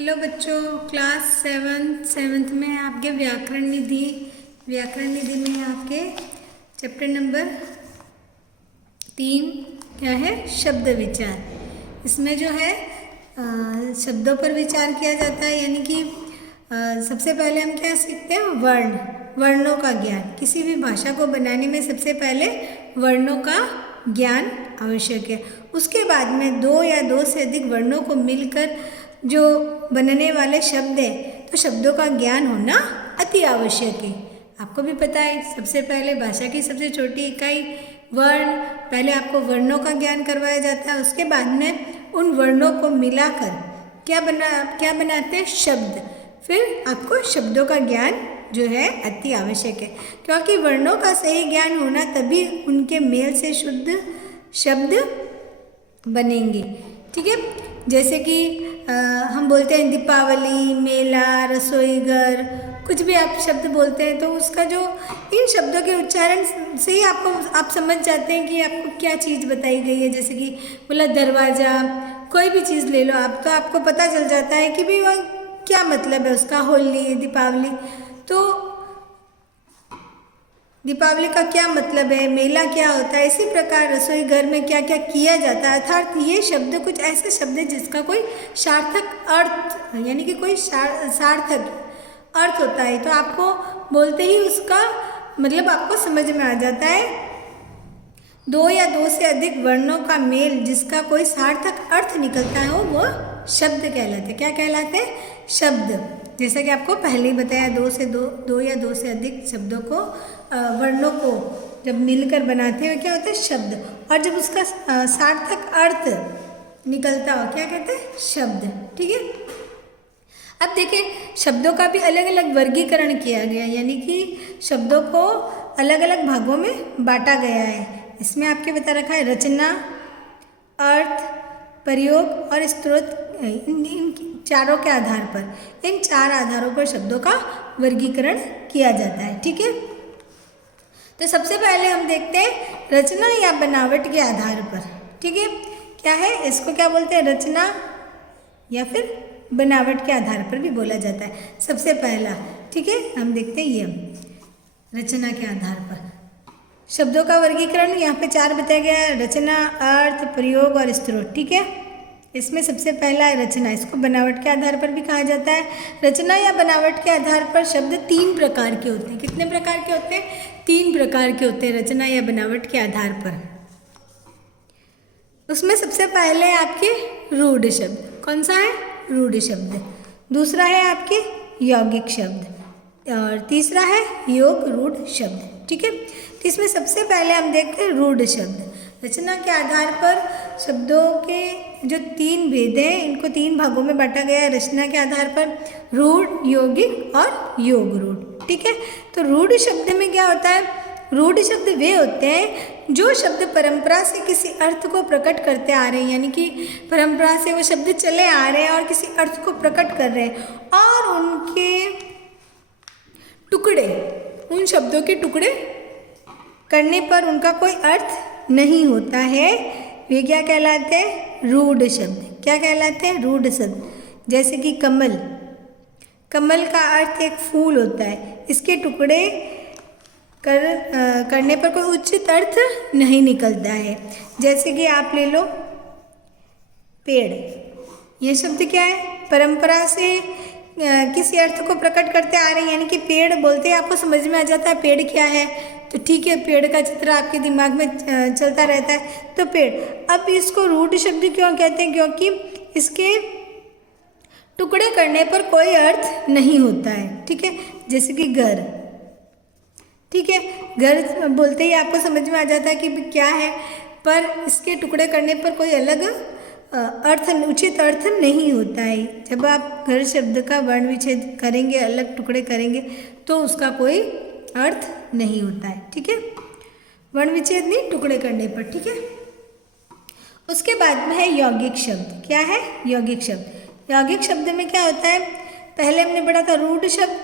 Hello बच्चों, class seventh में आपके व्याकरण निधि में आपके चैप्टर नंबर 3 क्या है, शब्द विचार। इसमें जो है शब्दों पर विचार किया जाता है, यानी कि सबसे पहले हम क्या सीखते हैं, वर्णों का ज्ञान। किसी भी भाषा को बनाने में सबसे पहले वर्णों का ज्ञान आवश्यक है। उसके बाद में दो या दो से अधिक वर्णों को मिलकर जो बनने वाले शब्द है, तो शब्दों का ज्ञान होना अति आवश्यक है। आपको भी पता है, सबसे पहले भाषा की सबसे छोटी इकाई वर्ण, पहले आपको वर्णों का ज्ञान करवाया जाता है। उसके बाद में उन वर्णों को मिलाकर क्या बनाते हैं, शब्द। फिर आपको शब्दों का ज्ञान जो है अति आवश्यक है, क्योंकि वर्णों का सही ज्ञान होना तभी उनके मेल से शुद्ध शब्द बनेंगे। ठीक है, जैसे कि हम बोलते हैं दीपावली, मेला, रसोईघर, कुछ भी आप शब्द बोलते हैं तो उसका जो इन शब्दों के उच्चारण से ही आप समझ जाते हैं कि आपको क्या चीज़ बताई गई है। जैसे कि बोला दरवाज़ा, कोई भी चीज़ ले लो आप, तो आपको पता चल जाता है कि भाई वह क्या मतलब है उसका। होली, दीपावली, तो दीपावली का क्या मतलब है, मेला क्या होता है, इसी प्रकार रसोई घर में क्या क्या किया जाता है। अर्थात ये शब्द कुछ ऐसे शब्द है जिसका कोई सार्थक अर्थ, यानी कि कोई सार्थक अर्थ होता है, तो आपको बोलते ही उसका मतलब आपको समझ में आ जाता है। दो या दो से अधिक वर्णों का मेल जिसका कोई सार्थक अर्थ निकलता है वो शब्द कहलाते। क्या कहलाते? शब्द। जैसा कि आपको पहले ही बताया, दो या दो से अधिक शब्दों को, वर्णों को जब मिलकर बनाते हैं क्या होता है, शब्द। और जब उसका सार्थक अर्थ निकलता हो क्या कहते हैं, शब्द। ठीक है, अब देखें, शब्दों का भी अलग अलग वर्गीकरण किया गया, यानी कि शब्दों को अलग अलग भागों में बांटा गया है। इसमें आपके बता रखा है रचना, अर्थ, प्रयोग और स्रोत। इन चारों के आधार पर, इन चार आधारों पर शब्दों का वर्गीकरण किया जाता है। ठीक है, तो सबसे पहले हम देखते हैं रचना या बनावट के आधार पर। ठीक है, क्या है, इसको क्या बोलते हैं, रचना या फिर बनावट के आधार पर भी बोला जाता है। सबसे पहला, ठीक है, हम देखते हैं ये रचना के आधार पर शब्दों का वर्गीकरण। यहाँ पे चार बताया गया है, रचना, अर्थ, प्रयोग और स्रोत। ठीक है, इसमें सबसे पहला है रचना। इसको बनावट के आधार पर भी कहा जाता है। रचना या बनावट के आधार पर शब्द तीन प्रकार के होते हैं। कितने प्रकार के होते हैं? तीन प्रकार के होते हैं रचना या बनावट के आधार पर। उसमें सबसे पहले है आपके रूढ़ शब्द। कौन सा है? रूढ़ शब्द। दूसरा है आपके यौगिक शब्द और तीसरा है योग रूढ़ शब्द। ठीक है, तो इसमें सबसे पहले हम देखते हैं रूढ़ शब्द। रचना के आधार पर शब्दों के जो तीन भेद हैं, इनको तीन भागों में बांटा गया है रचना के आधार पर, रूढ़, यौगिक और योग रूढ़। ठीक है, तो रूढ़ शब्द में क्या होता है, रूढ़ शब्द वे होते हैं जो शब्द परंपरा से किसी अर्थ को प्रकट करते आ रहे हैं, यानी कि परंपरा से वो शब्द चले आ रहे हैं और किसी अर्थ को प्रकट कर रहे हैं, और उनके टुकड़े, उन शब्दों के टुकड़े करने पर उनका कोई अर्थ नहीं होता है, वे क्या कहलाते हैं, रूढ़ शब्द। क्या कहलाते हैं? रूढ़ शब्द। जैसे कि कमल, कमल का अर्थ एक फूल होता है, इसके टुकड़े करने पर कोई उचित अर्थ नहीं निकलता है। जैसे कि आप ले लो पेड़, ये शब्द क्या है, परंपरा से किसी अर्थ को प्रकट करते आ रहे हैं, यानी कि पेड़ बोलते हैं, आपको समझ में आ जाता है पेड़ क्या है, तो ठीक है, पेड़ का चित्र आपके दिमाग में चलता रहता है, तो पेड़। अब इसको रूढ़ शब्द क्यों कहते हैं? क्योंकि इसके टुकड़े करने पर कोई अर्थ नहीं होता है। ठीक है, जैसे कि घर, ठीक है, घर बोलते ही आपको समझ में आ जाता है कि क्या है, पर इसके टुकड़े करने पर कोई अलग अर्थ, उचित अर्थ नहीं होता है। जब आप घर शब्द का वर्ण विच्छेद करेंगे, अलग टुकड़े करेंगे, तो उसका कोई अर्थ नहीं होता है। ठीक है, वर्ण विच्छेद नहीं, टुकड़े करने पर। ठीक है, उसके बाद में है यौगिक शब्द। क्या है? यौगिक शब्द। यौगिक शब्द में क्या होता है, पहले हमने पढ़ा था रूढ़ शब्द,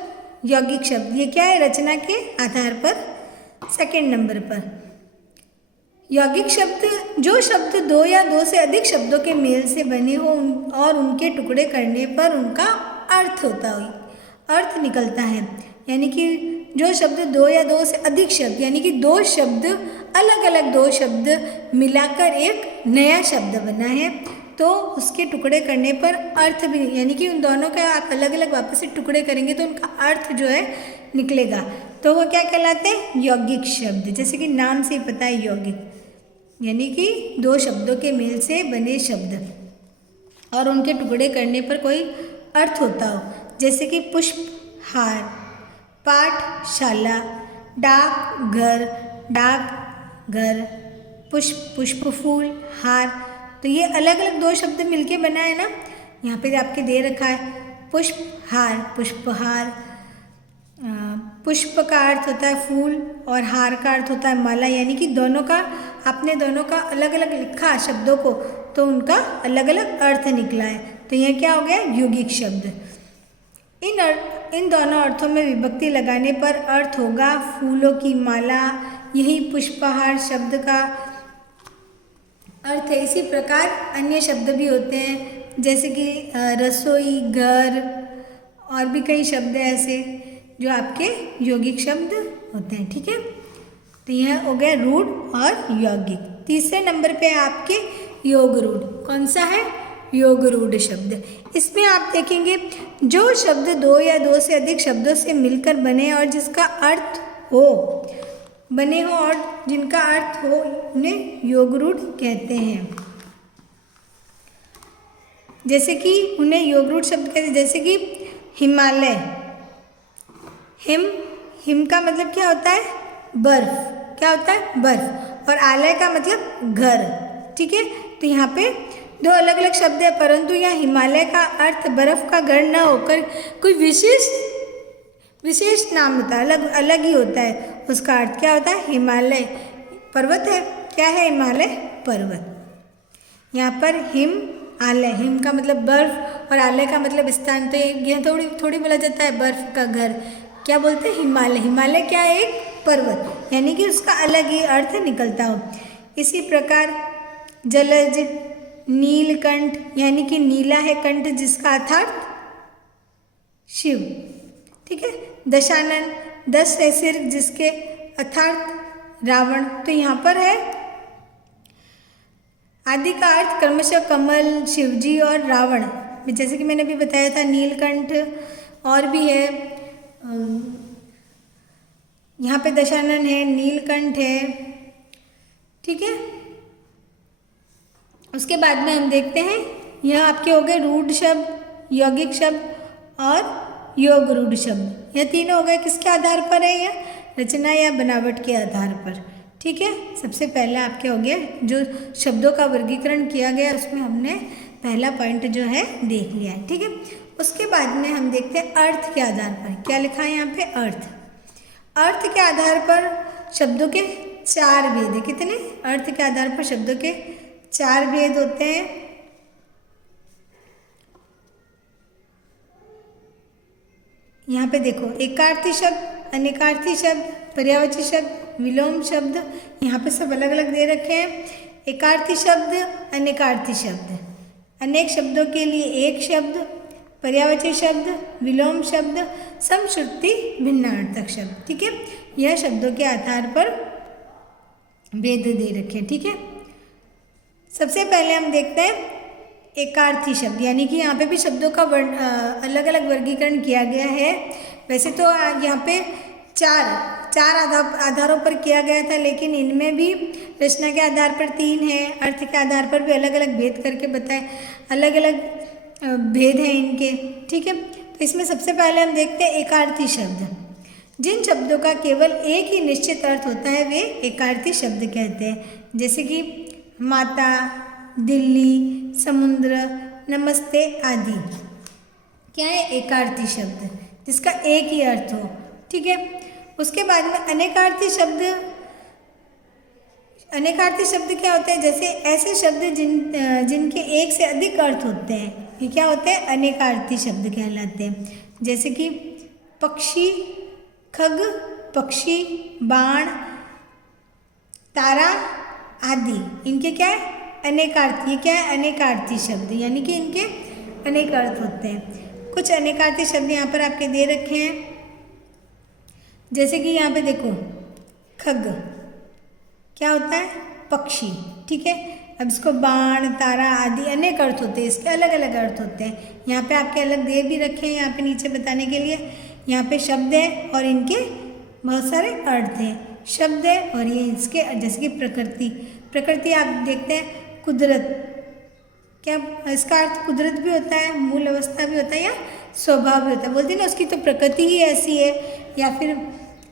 यौगिक शब्द। ये क्या है? रचना के आधार पर सेकंड नंबर पर। यौगिक शब्द जो शब्द दो या दो से अधिक शब्दों के मेल से बने हो और उनके टुकड़े करने पर उनका अर्थ होता है, अर्थ निकलता है। यानी कि जो शब्द दो या दो से अधिक शब्द यानी कि दो शब्द अलग अलग दो शब्द मिलाकर एक नया शब्द बना है, तो उसके टुकड़े करने पर अर्थ भी यानी कि उन दोनों के आप अलग अलग वापस से टुकड़े करेंगे तो उनका अर्थ जो है निकलेगा, तो वो क्या कहलाते हैं? यौगिक शब्द। जैसे कि नाम से ही पता है यौगिक यानी कि दो शब्दों के मेल से बने शब्द और उनके टुकड़े करने पर कोई अर्थ होता हो। जैसे कि पुष्प हार, पाठशाला, डाक घर, पुष्प पुष्प फूल, हार, तो ये अलग अलग दो शब्द मिलके बना है ना। यहाँ पे आपके दे रखा है पुष्प हार, पुष्पहार। पुष्प का अर्थ होता है फूल और हार का अर्थ होता है माला, यानी कि दोनों का आपने दोनों का अलग अलग लिखा शब्दों को तो उनका अलग अलग अर्थ निकला है, तो यह क्या हो गया? यौगिक शब्द। इन दोनों अर्थों में विभक्ति लगाने पर अर्थ होगा फूलों की माला। यही पुष्पहार शब्द का अर्थ है। इसी प्रकार अन्य शब्द भी होते हैं जैसे कि रसोई, घर और भी कई शब्द हैं ऐसे जो आपके यौगिक शब्द होते हैं। ठीक है, तो यह हो गया रूढ़ और यौगिक। तीसरे नंबर पे आपके योग रूढ़। कौन सा है? योग रूढ़ शब्द। इसमें आप देखेंगे जो शब्द दो या दो से अधिक शब्दों से मिलकर बने और जिसका अर्थ हो बने हो और जिनका अर्थ हो उन्हें योग रूढ़ कहते हैं। जैसे कि उन्हें योग रूढ़ शब्द कहते हैं। जैसे कि हिमालय, हिम का मतलब क्या होता है? बर्फ। क्या होता है? बर्फ। और आलय का मतलब घर। ठीक है, तो यहाँ पे दो अलग अलग शब्द है, परंतु यहाँ हिमालय का अर्थ बर्फ का घर न होकर कोई विशेष नाम होता है, अलग ही होता है। उसका अर्थ क्या होता है? हिमालय पर्वत है। क्या है? हिमालय पर्वत। यहाँ पर हिम आलय, हिम का मतलब बर्फ और आलय का मतलब स्थान, तो यह थोड़ी बोला जाता है बर्फ का घर। क्या बोलते हैं? हिमालय। हिमालय क्या है? एक पर्वत, यानी कि उसका अलग ही अर्थ निकलता हो। इसी प्रकार जलज, नीलकंठ, यानी कि नीला है कंठ जिसका अर्थात शिव। ठीक है, दशानन, 10 है सिर जिसके अर्थात रावण। तो यहाँ पर है आदि का अर्थ क्रमशः कमल, शिवजी और रावण। जैसे कि मैंने अभी बताया था नीलकंठ और भी है, यहाँ पे दशानन है, नीलकंठ है। ठीक है, उसके बाद में हम देखते हैं यह आपके हो गए रूढ़ शब्द, यौगिक शब्द और योग रूढ़ शब्द। यह तीनों हो गए किसके आधार पर है? यह रचना या बनावट के आधार पर। ठीक है, सबसे पहले आपके हो गया जो शब्दों का वर्गीकरण किया गया उसमें हमने पहला पॉइंट जो है देख लिया है। ठीक है, उसके बाद में हम देखते हैं अर्थ के आधार पर। क्या लिखा है यहाँ पे? अर्थ के आधार पर शब्दों के 4 भेद है। कितने? अर्थ के आधार पर शब्दों के 4 भेद होते हैं। यहाँ पे देखो, एकार्थी शब्द, अनेकार्थी शब्द, पर्यायवाची शब्द, विलोम शब्द, यहाँ पे सब अलग अलग दे रखे हैं। एकार्थी शब्द, अनेकार्थी शब्द, अनेक शब्दों के लिए एक शब्द, पर्यायवाची शब्द, विलोम शब्द, समश्रुति भिन्नार्थक शब्द। ठीक है, यह शब्दों के आधार पर भेद दे रखे हैं। ठीक है, सबसे पहले हम देखते हैं एकार्थी शब्द, यानी कि यहाँ पे भी शब्दों का अलग अलग वर्गीकरण किया गया है। वैसे तो यहाँ पे चार आधारों पर किया गया था, लेकिन इनमें भी रचना के आधार पर 3 है, अर्थ के आधार पर भी अलग अलग भेद करके बताए, अलग अलग भेद हैं इनके। ठीक है, तो इसमें सबसे पहले हम देखते हैं एकार्थी शब्द। जिन शब्दों का केवल एक ही निश्चित अर्थ होता है वे एकार्थी शब्द कहते हैं। जैसे कि माता, दिल्ली, समुद्र, नमस्ते आदि क्या है? एकार्थी शब्द जिसका एक ही अर्थ हो। ठीक है, उसके बाद में अनेकार्थी शब्द। अनेकार्थी शब्द क्या होते हैं? जैसे ऐसे शब्द जिनके एक से अधिक अर्थ होते हैं, ये क्या होते हैं? अनेकार्थी शब्द कहलाते हैं। जैसे कि पक्षी, खग, पक्षी, बाण, तारा, आदि, इनके क्या है अनेकार्थी। ये क्या है अनेकार्थी शब्द, यानी कि इनके अनेक अर्थ होते हैं। कुछ अनेकार्थी शब्द यहाँ पर आपके दे रखे हैं, जैसे कि यहाँ पे देखो खग क्या होता है पक्षी, ठीक है। अब इसको बाण, तारा आदि अनेक अर्थ होते हैं, इसके अलग अलग अर्थ होते हैं। यहाँ पे आपके अलग दे भी रखे हैं यहाँ पे नीचे बताने के लिए। यहाँ पे शब्द है और इनके बहुत सारे अर्थ हैं। शब्द है और ये इसके जैसे कि प्रकृति, प्रकृति आप देखते हैं कुदरत, क्या इसका अर्थ कुदरत भी होता है, मूल अवस्था भी होता है या स्वभाव भी होता है। बोलते हैं ना उसकी तो प्रकृति ही ऐसी है। या फिर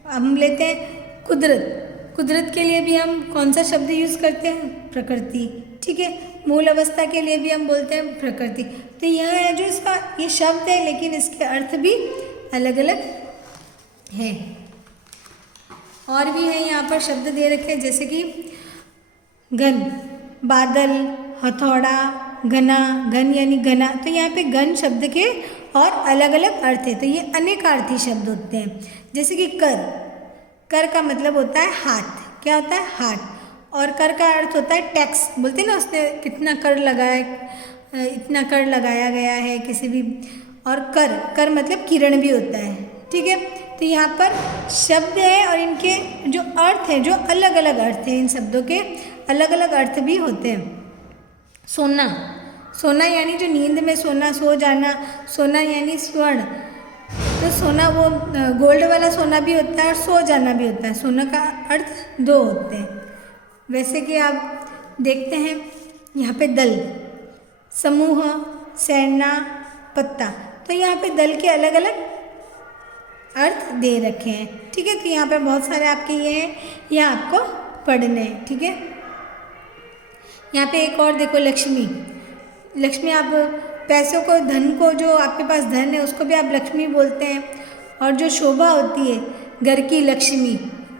हम लेते हैं कुदरत, कुदरत के लिए भी हम कौन सा शब्द यूज़ करते हैं प्रकृति, ठीक है। मूल अवस्था के लिए भी हम बोलते हैं प्रकृति। तो यह है जो इसका ये शब्द है, लेकिन इसके अर्थ भी अलग अलग है। और भी है यहाँ पर शब्द दे रखे हैं, जैसे कि घन, बादल, हथौड़ा, घना, घन यानी घना। तो यहाँ पे घन शब्द के और अलग अलग अर्थ है, तो ये अनेकार्थी शब्द होते हैं। जैसे कि कर, कर का मतलब होता है हाथ, क्या होता है हाथ। और कर का अर्थ होता है टैक्स, बोलते हैं ना उसने कितना कर लगाया, इतना कर लगाया गया है किसी भी। और कर, कर मतलब किरण भी होता है, ठीक है। तो यहाँ पर शब्द है और इनके जो अर्थ हैं जो अलग अलग अर्थ हैं, इन शब्दों के अलग अलग अर्थ भी होते हैं। सोना, सोना यानी जो नींद में सोना, सो जाना। सोना यानी स्वर्ण, तो सोना वो गोल्ड वाला सोना भी होता है और सो जाना भी होता है। सोना का अर्थ दो होते हैं। वैसे कि आप देखते हैं यहाँ पे दल, समूह, सेना, पत्ता। तो यहाँ पे दल के अलग अलग अर्थ दे रखे हैं, ठीक है। तो यहाँ पे बहुत सारे आपके ये हैं, यह आपको पढ़ने हैं, ठीक है। यहाँ पे एक और देखो लक्ष्मी, लक्ष्मी आप पैसों को, धन को, जो आपके पास धन है उसको भी आप लक्ष्मी बोलते हैं। और जो शोभा होती है घर की लक्ष्मी,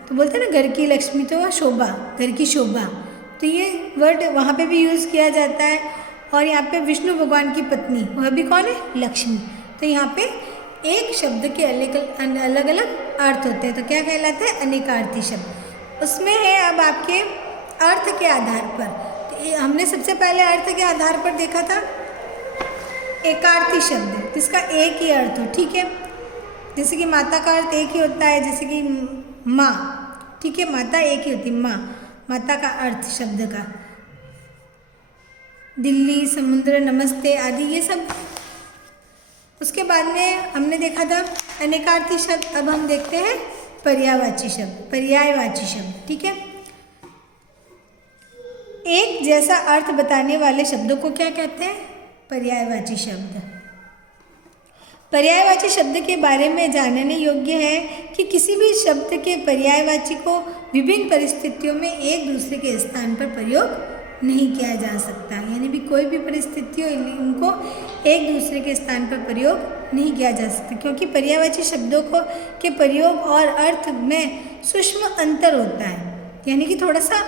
तो बोलते हैं ना घर की लक्ष्मी, तो वह शोभा, घर की शोभा। तो ये वर्ड वहाँ पे भी यूज़ किया जाता है। और यहाँ पे विष्णु भगवान की पत्नी, वह भी कौन है लक्ष्मी। तो यहाँ पे एक शब्द के अलग अलग अर्थ होते हैं, तो क्या कहलाते हैं अनेकार्थी शब्द। उसमें है अब आपके अर्थ के आधार पर, तो हमने सबसे पहले अर्थ के आधार पर देखा था एकार्थी शब्द, जिसका एक ही अर्थ हो, ठीक है। जैसे कि माता का अर्थ एक ही होता है, जैसे कि माँ, ठीक है, माता एक ही होती है माँ, माता का अर्थ शब्द का। दिल्ली, समुद्र, नमस्ते आदि ये सब। उसके बाद में हमने देखा था अनेकार्थी शब्द। अब हम देखते हैं पर्यायवाची शब्द, पर्यायवाची शब्द, ठीक है। एक जैसा अर्थ बताने वाले शब्दों को क्या कहते हैं पर्यायवाची शब्द। पर्यायवाची शब्द के बारे में जानने योग्य है कि किसी भी शब्द के पर्यायवाची को विभिन्न परिस्थितियों में एक दूसरे के स्थान पर प्रयोग नहीं किया जा सकता। यानी भी कोई भी परिस्थितियों इनको एक दूसरे के स्थान पर प्रयोग नहीं किया जा सकता, क्योंकि पर्यायवाची शब्दों को के प्रयोग और अर्थ में सूक्ष्म अंतर होता है। यानी कि थोड़ा सा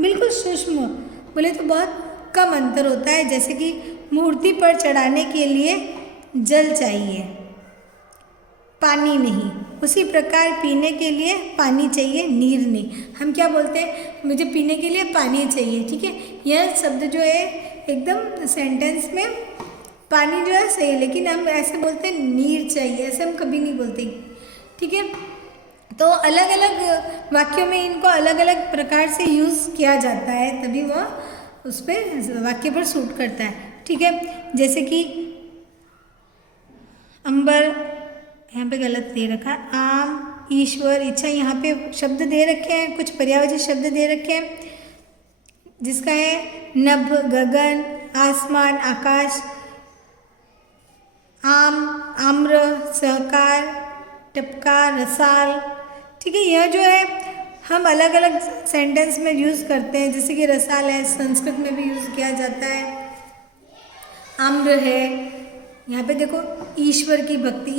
बिल्कुल सूक्ष्म, बोले तो बहुत कम अंतर होता है। जैसे कि मूर्ति पर चढ़ाने के लिए जल चाहिए, पानी नहीं। उसी प्रकार पीने के लिए पानी चाहिए, नीर नहीं। हम क्या बोलते हैं, मुझे पीने के लिए पानी चाहिए, ठीक है। यह शब्द जो है एकदम सेंटेंस में पानी जो है सही है, लेकिन हम ऐसे बोलते हैं नीर चाहिए, ऐसे हम कभी नहीं बोलते, ठीक है। तो अलग अलग वाक्यों में इनको अलग अलग प्रकार से यूज़ किया जाता है, तभी वह उस पर वाक्य पर सूट करता है, ठीक है। जैसे कि अंबर, यहाँ पे गलत दे रखा है, आम, ईश्वर, इच्छा, यहाँ पे शब्द दे रखे हैं, कुछ पर्यायवाची शब्द दे रखे हैं, जिसका है नभ, गगन, आसमान, आकाश, आम, आम्र, सहकार, टपका, रसाल, ठीक है। यह जो है हम अलग अलग सेंटेंस में यूज़ करते हैं। जैसे कि रसाल है, संस्कृत में भी यूज़ किया जाता है। आम्र है, यहाँ पे देखो ईश्वर की भक्ति,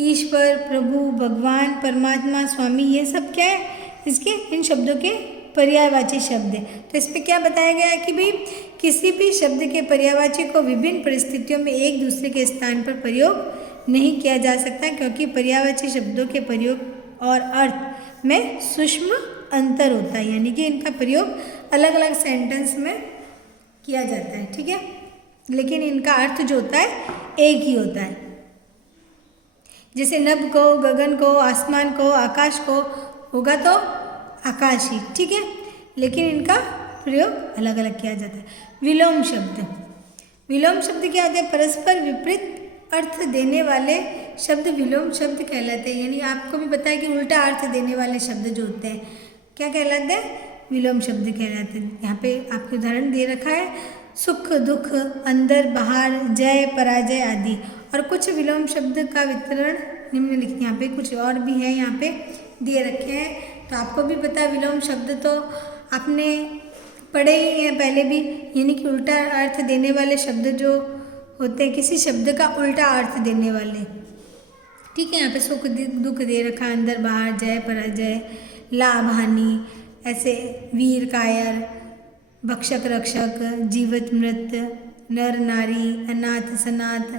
ईश्वर, प्रभु, भगवान, परमात्मा, स्वामी, ये सब क्या है इसके इन शब्दों के पर्यायवाची शब्द है। तो इस पर क्या बताया गया है कि भाई किसी भी शब्द के पर्यायवाची को विभिन्न परिस्थितियों में एक दूसरे के स्थान पर प्रयोग नहीं किया जा सकता, क्योंकि पर्यायवाची शब्दों के प्रयोग और अर्थ में सूक्ष्म अंतर होता है, यानी कि इनका प्रयोग अलग अलग सेंटेंस में किया जाता है, ठीक है, लेकिन इनका अर्थ जो होता है एक ही होता है। जैसे नभ को, गगन को, आसमान को, आकाश को होगा तो आकाश ही, ठीक है, लेकिन इनका प्रयोग अलग अलग किया जाता है। विलोम शब्द, विलोम शब्द क्या होते हैं? परस्पर विपरीत अर्थ देने वाले शब्द विलोम शब्द कहलाते हैं। यानी आपको भी पता है कि उल्टा अर्थ देने वाले शब्द जो होते हैं क्या कहलाते हैं? विलोम शब्द कहलाते हैं। यहाँ पे आपको उदाहरण दे रखा है, सुख दुख, अंदर बाहर, जय पराजय आदि। और कुछ विलोम शब्द का वितरण निम्नलिखित, यहाँ पे कुछ और भी है, यहाँ पे दे रखे हैं। तो आपको भी पता है विलोम शब्द तो आपने पढ़े ही हैं पहले भी, यानी कि उल्टा अर्थ देने वाले शब्द जो होते हैं, किसी शब्द का उल्टा अर्थ देने वाले, ठीक है। यहाँ पे सुख दुख दे रखा, अंदर बाहर, जय पराजय, लाभ हानि, ऐसे वीर कायर, भक्षक रक्षक, जीवित मृत, नर नारी, अनाथ सनाथ,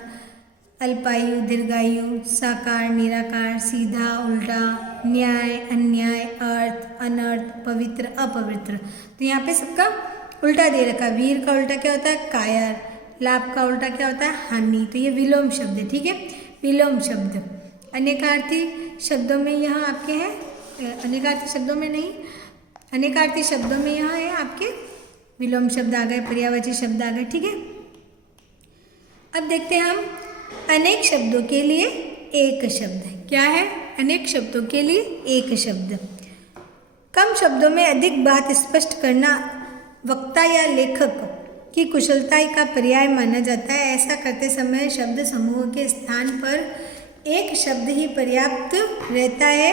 अल्पायु दीर्घायु, साकार निराकार, सीधा उल्टा, न्याय अन्याय, अर्थ अनर्थ, पवित्र अपवित्र। तो यहाँ पे सबका उल्टा दे रखा। वीर का उल्टा क्या होता है? कायर। लाभ का उल्टा क्या होता है? हानि। तो ये विलोम शब्द है, ठीक है, विलोम शब्द। अनेकार्थी शब्दों में यह आपके हैं, अनेकार्थी शब्दों में नहीं, अनेकार्थी शब्दों में यहाँ है आपके विलोम शब्द आ गए, पर्यायवाची शब्द आ गए, ठीक है। अब देखते हैं हम अनेक शब्दों के लिए एक शब्द क्या है? अनेक शब्दों के लिए एक शब्द। कम शब्दों में अधिक बात स्पष्ट करना वक्ता या लेखक की कुशलता का पर्याय माना जाता है। ऐसा करते समय शब्द समूह के स्थान पर एक शब्द ही पर्याप्त रहता है।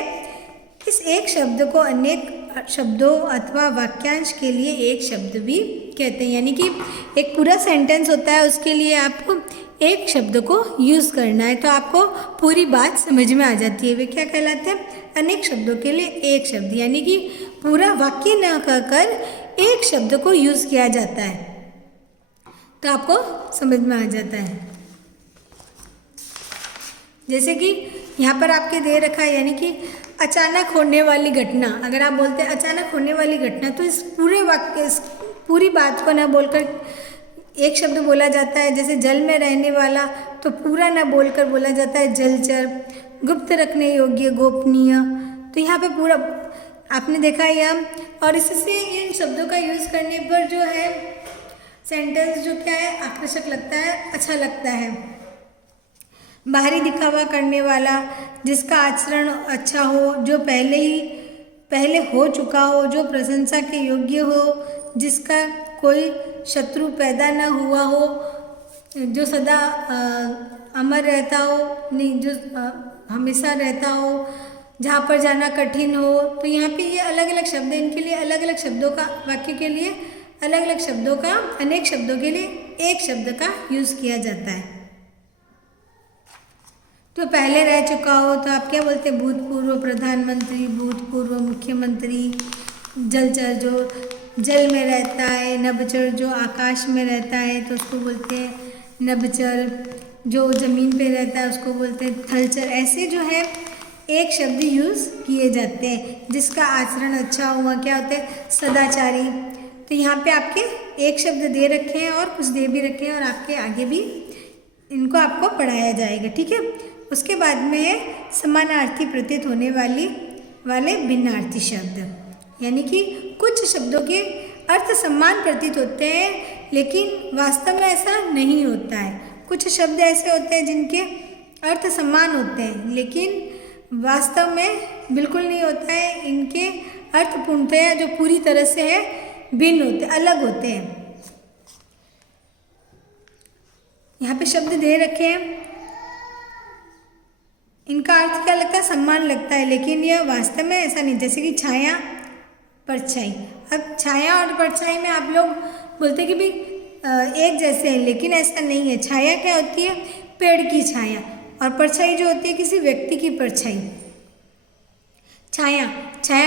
इस एक शब्द को अनेक शब्दों अथवा वाक्यांश के लिए एक शब्द भी कहते हैं। यानी कि एक पूरा सेंटेंस होता है, उसके लिए आपको एक शब्द को यूज़ करना है तो आपको पूरी बात समझ में आ जाती है। वे क्या कहलाते हैं? अनेक शब्दों के लिए एक शब्द, यानी कि पूरा वाक्य न कहकर एक शब्द को यूज़ किया जाता है तो आपको समझ में आ जाता है। जैसे कि यहाँ पर आपके दे रखा है, यानी कि अचानक होने वाली घटना। अगर आप बोलते हैं अचानक होने वाली घटना, तो इस पूरे वाक्य, इस पूरी बात को ना बोलकर एक शब्द बोला जाता है। जैसे जल में रहने वाला, तो पूरा ना बोलकर बोला जाता है जलचर। गुप्त रखने योग्य, गोपनीय, तो यहाँ पे पूरा आपने देखा है यहाँ। और इससे इन शब्दों का यूज़ करने पर जो है सेंटेंस जो क्या है, आकर्षक लगता है, अच्छा लगता है। बाहरी दिखावा करने वाला, जिसका आचरण अच्छा हो, जो पहले हो चुका हो, जो प्रशंसा के योग्य हो, जिसका कोई शत्रु पैदा न हुआ हो, जो सदा अमर रहता हो, नहीं जो हमेशा रहता हो, जहाँ पर जाना कठिन हो। तो यहाँ पे ये अलग अलग शब्द, इनके लिए अलग अलग शब्दों का, वाक्य के लिए अलग अलग शब्दों का, अनेक शब्दों के लिए एक शब्द का यूज़ किया जाता है। तो पहले रह चुका हो तो आप क्या बोलते हैं? भूतपूर्व प्रधानमंत्री, भूतपूर्व मुख्यमंत्री। जलचर जो जल में रहता है, नभचर जो आकाश में रहता है तो उसको बोलते हैं नभचर। जो ज़मीन पे रहता है उसको बोलते हैं थलचर। ऐसे जो है एक शब्द यूज़ किए जाते हैं। जिसका आचरण अच्छा हुआ क्या होता है? सदाचारी। तो यहाँ पे आपके एक शब्द दे रखे हैं और कुछ दे भी रखे हैं और आपके आगे भी इनको आपको पढ़ाया जाएगा, ठीक है। उसके बाद में है समानार्थी प्रतीत होने वाले भिन्नार्थी शब्द। यानी कि कुछ शब्दों के अर्थ समान प्रतीत होते हैं लेकिन वास्तव में ऐसा नहीं होता है। कुछ शब्द ऐसे होते हैं जिनके अर्थ समान होते हैं लेकिन वास्तव में बिल्कुल नहीं होता है। इनके अर्थ पूर्णतया जो पूरी तरह से है भिन्न होते, अलग होते हैं। यहाँ पे शब्द दे रखे हैं, इनका अर्थ क्या लगता है? सम्मान लगता है, लेकिन यह वास्तव में ऐसा नहीं। जैसे कि छाया, परछाई। अब छाया और परछाई में आप लोग बोलते कि भी एक जैसे हैं, लेकिन ऐसा नहीं है। छाया क्या होती है? पेड़ की छाया, और परछाई जो होती है किसी व्यक्ति की परछाई। छाया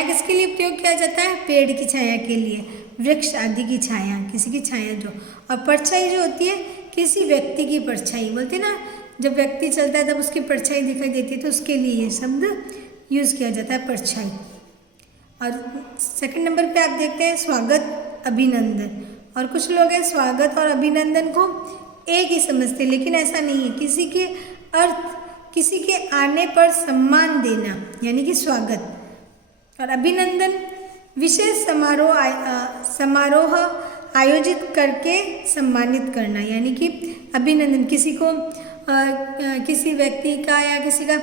किसके लिए प्रयोग किया जाता है? पेड़ की छाया के लिए, वृक्ष आदि की छाया, किसी की छाया जो। और परछाई जो होती है किसी व्यक्ति की परछाई। बोलते ना, जब व्यक्ति चलता है तब उसकी परछाई दिखाई देती है, तो उसके लिए ये शब्द यूज़ किया जाता है, परछाई। और सेकंड नंबर पे आप देखते हैं स्वागत अभिनंदन। और कुछ लोग हैं स्वागत और अभिनंदन को एक ही समझते हैं, लेकिन ऐसा नहीं है। किसी के अर्थ किसी के आने पर सम्मान देना यानी कि स्वागत, और अभिनंदन विशेष समारोह आयोजित करके सम्मानित करना यानी कि अभिनंदन। किसी को किसी व्यक्ति का या किसी का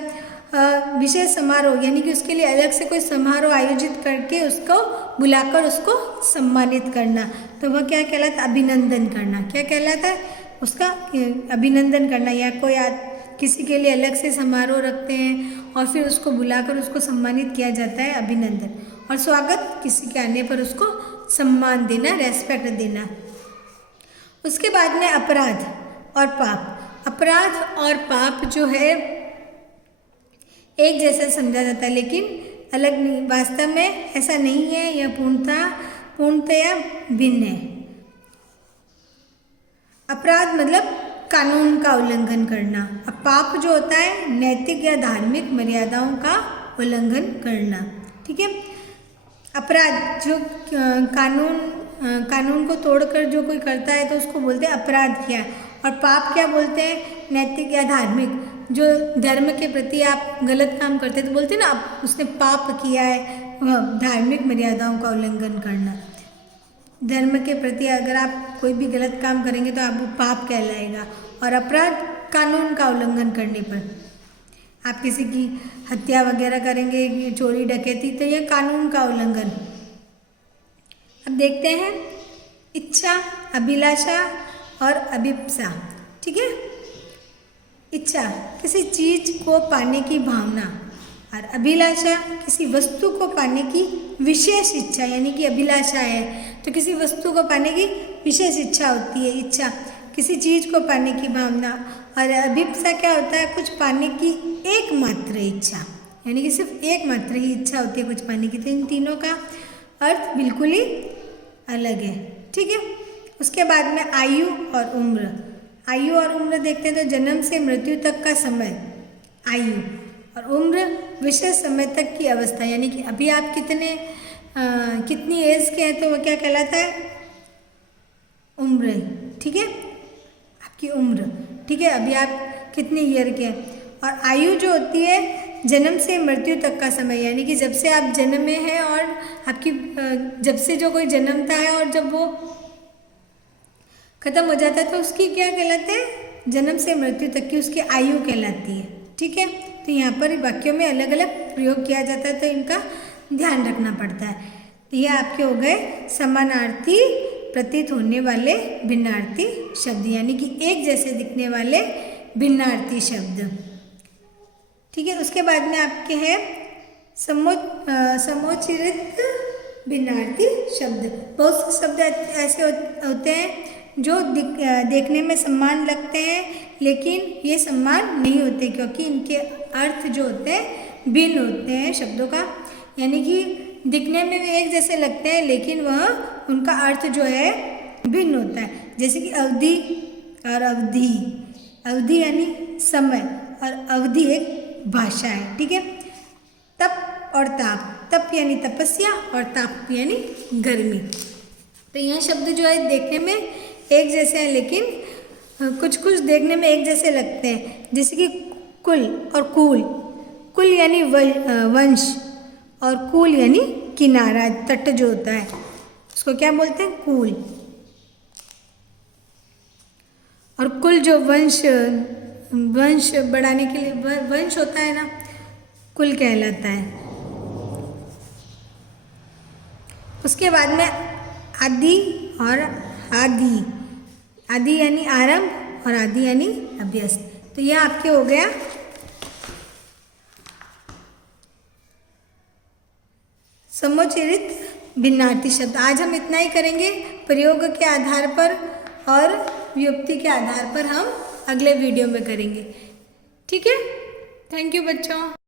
विशेष समारोह यानी कि उसके लिए अलग से कोई समारोह आयोजित करके उसको बुलाकर उसको सम्मानित करना, तो वह क्या कहलाता है? अभिनंदन करना। क्या कहलाता है? उसका अभिनंदन करना। या कोई किसी के लिए अलग से समारोह रखते हैं और फिर उसको बुलाकर उसको सम्मानित किया जाता है, अभिनंदन। और स्वागत किसी के आने पर उसको सम्मान देना, रेस्पेक्ट देना। उसके बाद में अपराध और पाप। अपराध और पाप जो है एक जैसा समझा जाता है, लेकिन अलग नहीं। वास्तव में ऐसा नहीं है, यह पूर्णतया भिन्न है। अपराध मतलब कानून का उल्लंघन करना। अब पाप जो होता है नैतिक या धार्मिक मर्यादाओं का उल्लंघन करना। ठीक है। अपराध जो कानून को तोड़कर जो कोई करता है तो उसको बोलते हैं अपराध किया। और पाप क्या बोलते हैं? नैतिक या धार्मिक। जो धर्म के प्रति आप गलत काम करते हैं तो बोलते हैं ना आप उसने पाप किया है, धार्मिक मर्यादाओं का उल्लंघन करना। धर्म के प्रति अगर आप कोई भी गलत काम करेंगे तो आप वो पाप कहलाएगा। और अपराध कानून का उल्लंघन करने पर, आप किसी की हत्या वगैरह करेंगे, चोरी डकैती, तो यह कानून का उल्लंघन। अब देखते हैं इच्छा, अभिलाषा और अभिप्सा। ठीक है। इच्छा किसी चीज को पाने की भावना, और अभिलाषा किसी वस्तु को पाने की विशेष इच्छा यानी कि अभिलाषा है तो किसी वस्तु को पाने की विशेष इच्छा होती है। इच्छा किसी चीज को पाने की भावना, और अभिप्सा क्या होता है? कुछ पाने की एकमात्र इच्छा यानी कि सिर्फ एकमात्र ही इच्छा होती है कुछ पाने की। तो इन तीनों का अर्थ बिल्कुल ही अलग है। ठीक है। उसके बाद में आयु और उम्र। आयु और उम्र देखते हैं तो जन्म से मृत्यु तक का समय आयु, और उम्र विशेष समय तक की अवस्था यानी कि अभी आप कितनी एज के हैं तो वह क्या कहलाता है? उम्र। ठीक है। आपकी उम्र। ठीक है। अभी आप कितने ईयर के हैं। और आयु जो होती है जन्म से मृत्यु तक का समय यानी कि जब से आप जन्म में हैं और आपकी जब से जो कोई जन्मता है और जब वो खत्म हो जाता है तो उसकी क्या कहलाते हैं? जन्म से मृत्यु तक की उसकी आयु कहलाती है। ठीक है। तो यहाँ पर वाक्यों में अलग अलग प्रयोग किया जाता है तो इनका ध्यान रखना पड़ता है। तो ये आपके हो गए समानार्थी प्रतीत होने वाले भिन्नार्थी शब्द यानी कि एक जैसे दिखने वाले भिन्नार्थी शब्द। ठीक है। उसके बाद में आपके हैं समोच्चरित भिन्नार्थी शब्द। बहुत से शब्द ऐसे होते हैं जो देखने में समान लगते हैं लेकिन ये समान नहीं होते क्योंकि इनके अर्थ जो होते हैं भिन्न होते हैं शब्दों का। यानी कि दिखने में भी एक जैसे लगते हैं लेकिन वह उनका अर्थ जो है भिन्न होता है। जैसे कि अवधि और अवधि। अवधि यानी समय और अवधि एक भाषा है। ठीक है। तप और ताप। तप यानी तपस्या और ताप यानी गर्मी। तो यह शब्द जो है देखने में एक जैसे हैं लेकिन कुछ कुछ देखने में एक जैसे लगते हैं। जैसे कि कुल और कूल। कुल यानी वंश और कूल यानी किनारा, तट जो होता है उसको क्या बोलते हैं? कूल। और कुल जो वंश बढ़ाने के लिए वंश होता है ना, कुल कहलाता है। उसके बाद में आदि और आदि। आदि यानी आरंभ और आदि यानी अभ्यास। तो यह आपके हो गया समोच्चरित भिन्नार्थी शब्द। आज हम इतना ही करेंगे। प्रयोग के आधार पर और व्युक्ति के आधार पर हम अगले वीडियो में करेंगे। ठीक है। थैंक यू बच्चों।